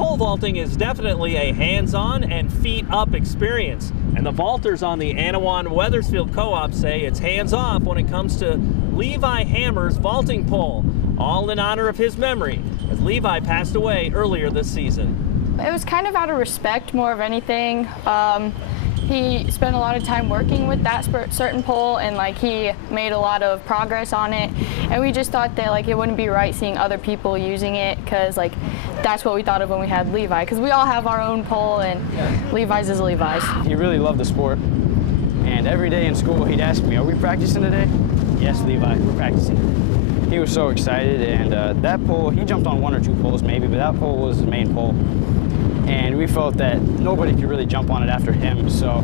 Pole vaulting is definitely a hands-on and feet-up experience, and the vaulters on the Wethersfield Co-op say it's hands-off when it comes to Levi Hammer's vaulting pole, all in honor of his memory, as Levi passed away earlier this season. It was kind of out of respect more of anything. He spent a lot of time working with that certain pole, and like he made a lot of progress on it, and we just thought that like it wouldn't be right seeing other people using it, because like that's what we thought of when we had Levi, because we all have our own pole, and Levi's is Levi's. He really loved the sport, and every day in school he'd ask me, "Are we practicing today?" "Yes, Levi, we're practicing." He was so excited, and that pole, he jumped on one or two poles maybe, but that pole was the main pole. And we felt that nobody could really jump on it after him, so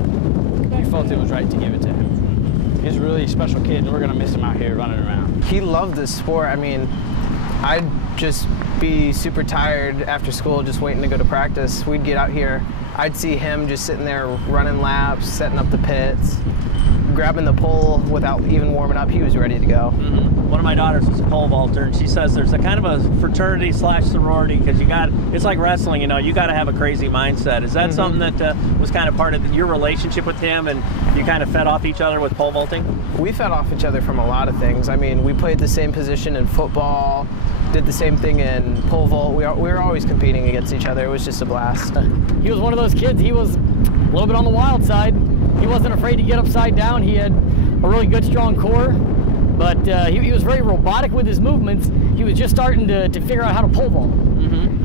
we felt it was right to give it to him. He's a really special kid, and we're going to miss him out here running around. He loved this sport. I mean, I'd just be super tired after school just waiting to go to practice. We'd get out here, I'd see him just sitting there running laps, setting up the pits, grabbing the pole without even warming up. He was ready to go. One of my daughters was a pole vaulter, and she says there's a kind of a fraternity slash sorority, because it's like wrestling, you know, you got to have a crazy mindset. Is that something that was kind of part of your relationship with him, and you kind of fed off each other with pole vaulting? We fed off each other from a lot of things. I mean, we played the same position in football, did the same thing in pole vault. We were always competing against each other. It was just a blast. He was one of those kids. He was a little bit on the wild side. He wasn't afraid to get upside down. He had a really good, strong core, but he was very robotic with his movements. He was just starting to figure out how to pole vault.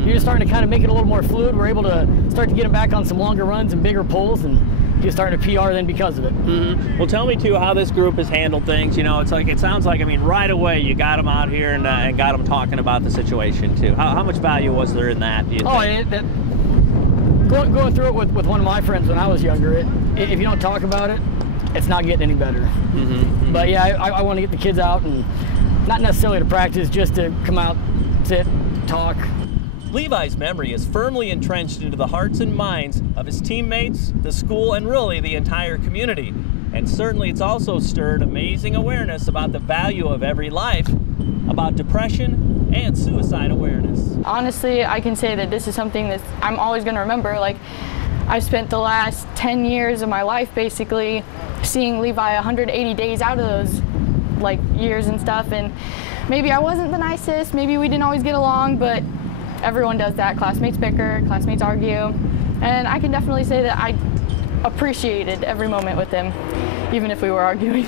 He was starting to kind of make it a little more fluid. We're able to start to get him back on some longer runs and bigger poles, and he was starting to PR then because of it. Well, tell me too how this group has handled things. You know, it sounds like, I mean, right away you got them out here and got them talking about the situation too. How much value was there in that, do you think? Going through it with one of my friends when I was younger, if you don't talk about it, it's not getting any better. But yeah, I want to get the kids out, and not necessarily to practice, just to come out, sit, talk. Levi's memory is firmly entrenched into the hearts and minds of his teammates, the school, and really the entire community. And certainly it's also stirred amazing awareness about the value of every life, about depression and suicide awareness. Honestly, I can say that this is something that I'm always going to remember. Like, I've spent the last 10 years of my life basically seeing Levi 180 days out of those like years and stuff, and maybe I wasn't the nicest, maybe we didn't always get along, but everyone does that. Classmates bicker, classmates argue, and I can definitely say that I appreciated every moment with him, even if we were arguing.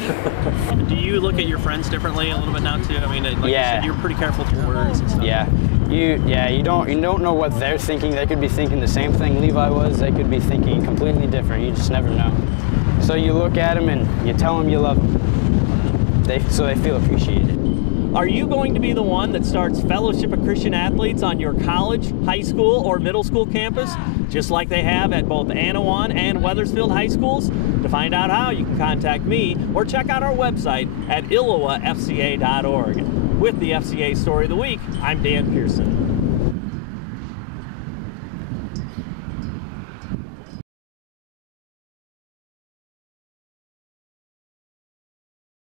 Do you look at your friends differently a little bit now too? I mean, like you said, you're pretty careful with your words and stuff. You don't know what they're thinking. They could be thinking the same thing Levi was. They could be thinking completely different. You just never know. So you look at them and you tell them you love them, so they feel appreciated. Are you going to be the one that starts Fellowship of Christian Athletes on your college, high school, or middle school campus, just like they have at both Anawan and Wethersfield High Schools? To find out how, you can contact me or check out our website at ILLOWAFCA.org. With the FCA Story of the Week, I'm Dan Pearson.